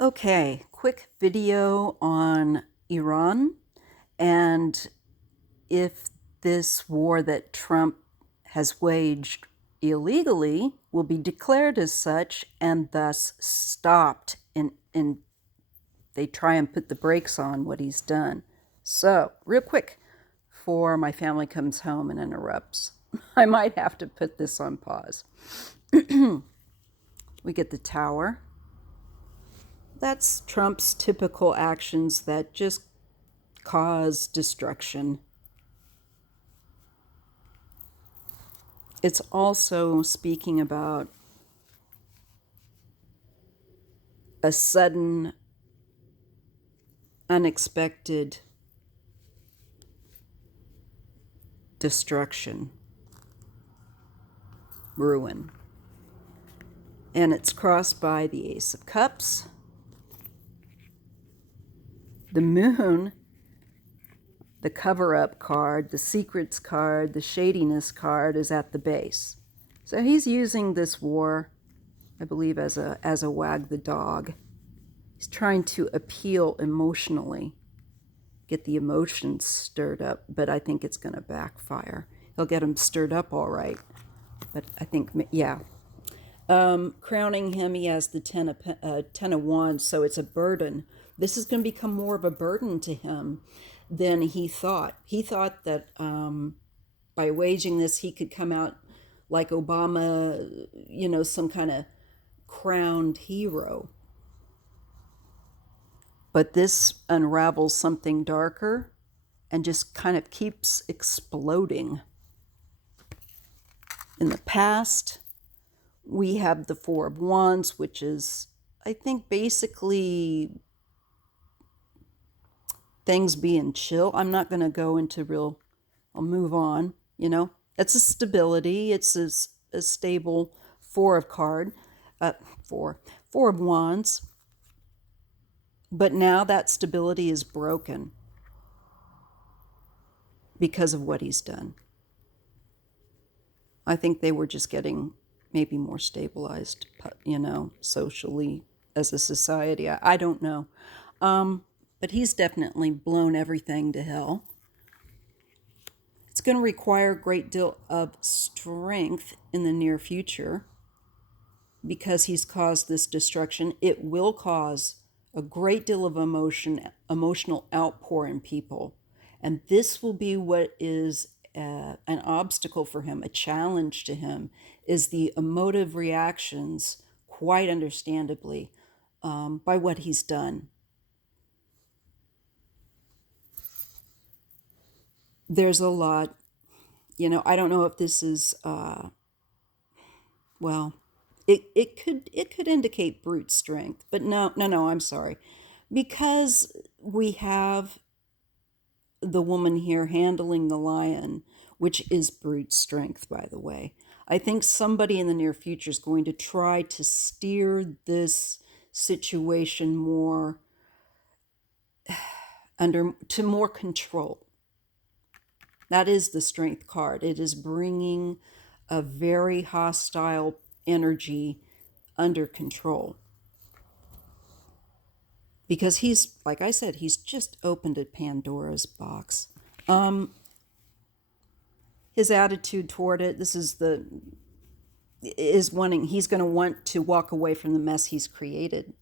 Okay, quick video on Iran and if this war that Trump has waged illegally will be declared as such and thus stopped and they try and put the brakes on what he's done. So, real quick, before my family comes home and interrupts, I might have to put this on pause. We get the tower. That's Trump's typical actions that just cause destruction. It's also speaking about a sudden, unexpected destruction, ruin. And it's crossed by the Ace of Cups, the Moon, the cover-up card, the secrets card, the shadiness card is at the base. So he's using this war, I believe, as a wag the dog. He's trying to appeal emotionally, get the emotions stirred up, but I think it's going to backfire. He'll get them stirred up all right, but I think, yeah. Crowning him, he has the ten of Wands, so it's a burden. This is going to become more of a burden to him than he thought. He thought that by waging this, he could come out like Obama, some kind of crowned hero. But this unravels something darker and just kind of keeps exploding. In the past, we have the Four of Wands, which is, I think, basically things being chill. I'm not going to go into I'll move on, It's a stability. It's a stable Four of Wands. But now that stability is broken because of what he's done. I think they were just getting maybe more stabilized, socially as a society. I don't know. But he's definitely blown everything to hell. It's going to require a great deal of strength in the near future because he's caused this destruction. It will cause a great deal of emotional outpour in people. And this will be what is an obstacle for him, a challenge to him, is the emotive reactions, quite understandably, by what he's done. There's a lot, I don't know if this is, it could indicate brute strength, but no, I'm sorry. Because we have the woman here handling the lion, which is brute strength, by the way. I think somebody in the near future is going to try to steer this situation more to more control. That is the strength card. It is bringing a very hostile energy under control. Because he's, like I said, he's just opened a Pandora's box. His attitude toward it, he's going to want to walk away from the mess he's created.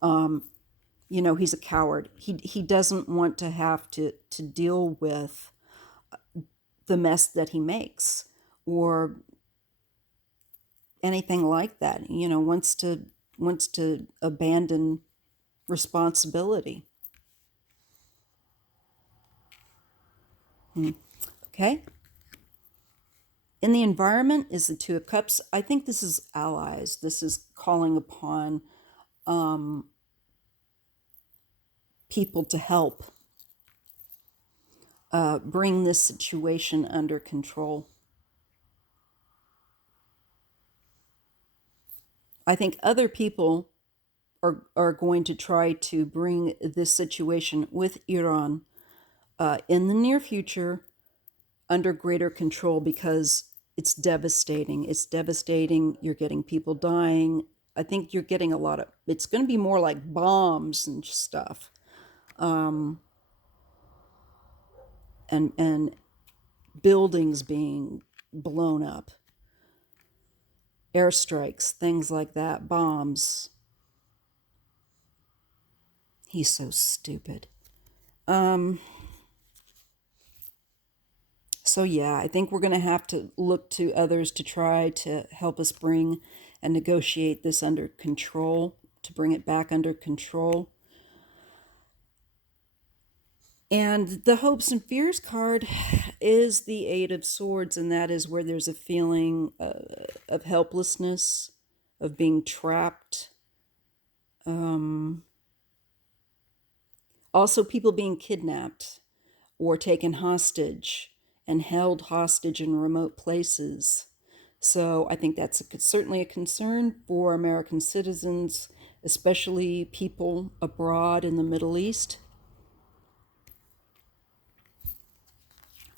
He's a coward. He doesn't want to have to deal with the mess that he makes or anything like that. Wants to abandon responsibility. Okay. In the environment is the Two of Cups. I think this is allies. This is calling upon people to help bring this situation under control. I think other people are going to try to bring this situation with Iran in the near future under greater control because it's devastating. It's devastating. You're getting people dying. I think you're getting a lot of, it's going to be more like bombs and stuff. And buildings being blown up, airstrikes, things like that, bombs. He's so stupid. So yeah, I think we're going to have to look to others to try to help us bring and negotiate this under control, to bring it back under control. And the hopes and fears card is the Eight of Swords, and that is where there's a feeling of helplessness, of being trapped. Also, people being kidnapped or taken hostage and held hostage in remote places. So I think that's certainly a concern for American citizens, especially people abroad in the Middle East.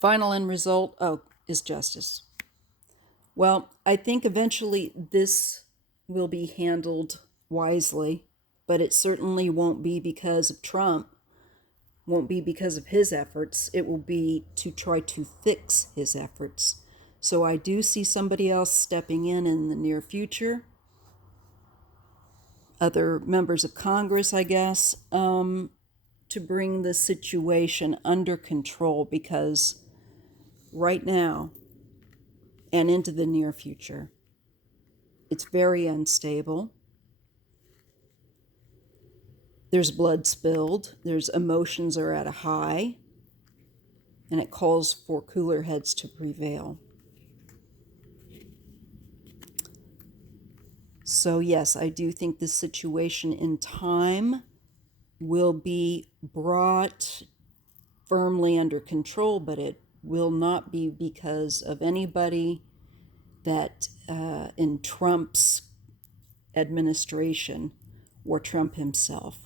Final end result, is justice. Well, I think eventually this will be handled wisely, but it certainly won't be because of Trump, won't be because of his efforts. It will be to try to fix his efforts. So I do see somebody else stepping in the near future. Other members of Congress, I guess, to bring the situation under control, because right now and into the near future, it's very unstable. There's blood spilled, there's emotions are at a high, and it calls for cooler heads to prevail. So yes, I do think this situation in time will be brought firmly under control, but it will not be because of anybody that in Trump's administration or Trump himself.